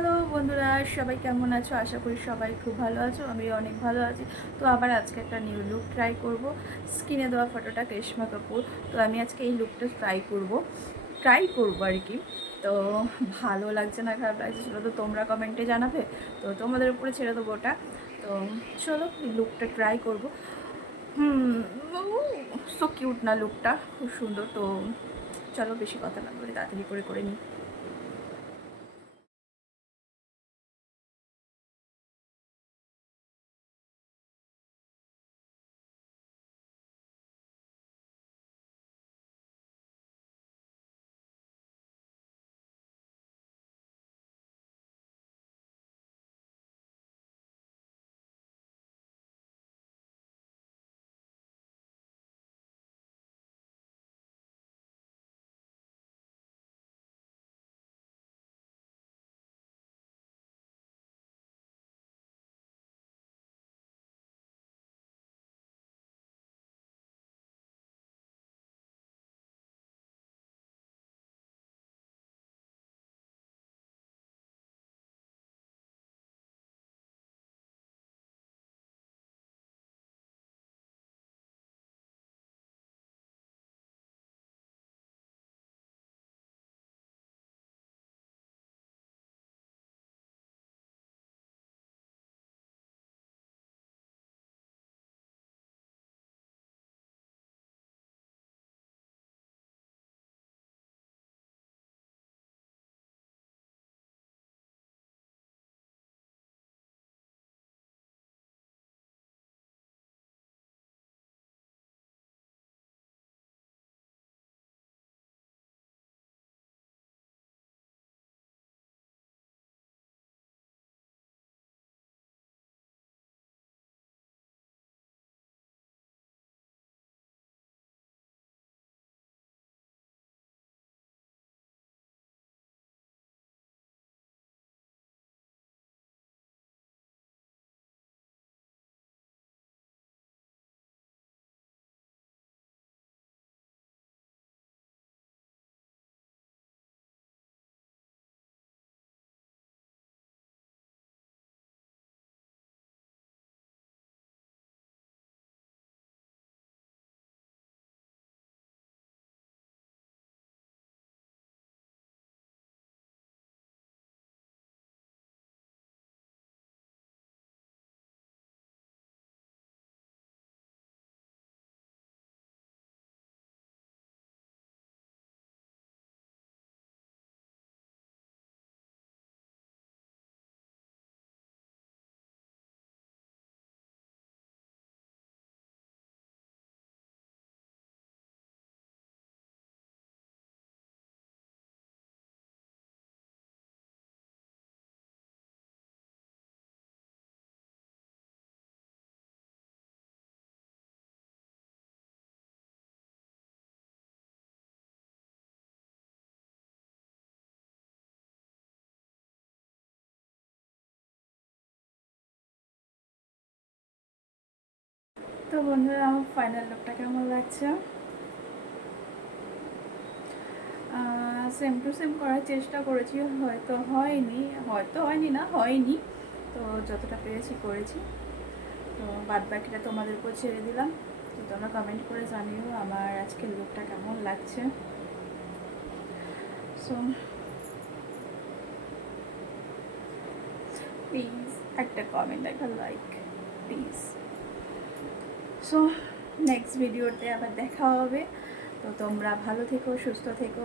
হ্যালো বন্ধুরা, সবাই কেমন আছো? আশা করি সবাই খুব ভালো আছো। আমি অনেক ভালো আছি। তো আবার আজকে একটা নিউ লুক ট্রাই করব। স্ক্রিনে দেওয়া ফটোটা করিশ্মা কাপুর। তো আমি আজকে এই লুকটা ট্রাই করব আর কি। তো ভালো লাগছে না খারাপ লাগছে সেটা তো তোমরা কমেন্টে জানাবে। তো তোমাদের উপরে ছেড়ে দেবো ওটা। তো চলো লুকটা ট্রাই করব। সো কিউট না লুকটা, খুব সুন্দর। তো চলো বেশি কথা না বলে তাড়াতাড়ি করে নিই। তো বন্ধুরা, আমার ফাইনাল লুকটা কেমন লাগছে? সেম টু সেম করার চেষ্টা করেছি, হয়তো হয়নি না হয়নি। তো যতটা পেরেছি করেছি। তো বাদ বাকিটা তোমাদের উপর ছেড়ে দিলাম। তো তোমরা কমেন্ট করে জানিও আমার আজকের লুকটা কেমন লাগছে। সো প্লিজ একটা কমেন্ট, একটা লাইক, প্লিজ। সো নেক্সট ভিডিওতে আবার দেখা হবে। তো তোমরা ভালো থেকো, সুস্থ থেকো।